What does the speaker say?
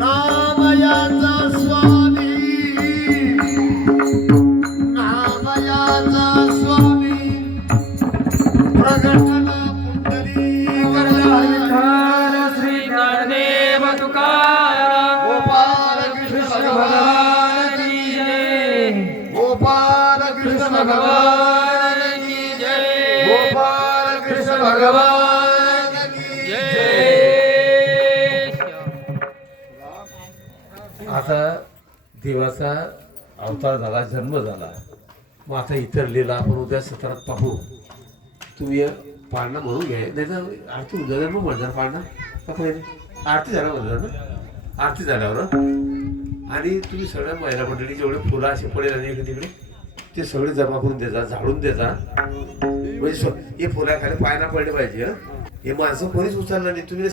नामयाचा स्वामी नामयाचा स्वामी प्रगटला विठ्ठल श्री ज्ञानदेव तुकाराम गोपाल कृष्ण भगवान की जय गोपाल कृष्ण भगवान की जय गोपाल कृष्ण भगवान की जय. आता देवाचा अवतार झाला, जन्म झाला. मग आता इतर लीला आपण उद्या सत्रात पाहू. तुम्ही पाळणा म्हणून घ्या, नाही तर आरती उद्या मग म्हणणार पाळणा का पहिले आरती झाल्यावर म्हणणार ना, आरती झाल्यावर. आणि तुम्ही सगळ्या महिला मंडळी जेवढे फुलं असे पडेल आणि इकडे तिकडे ते सगळे जमा करून देता, झाडून देता. म्हणजे हे फुलाखाली पायना पडले पाहिजे. हे माणसं कोणीच उचललं नाही. तुम्ही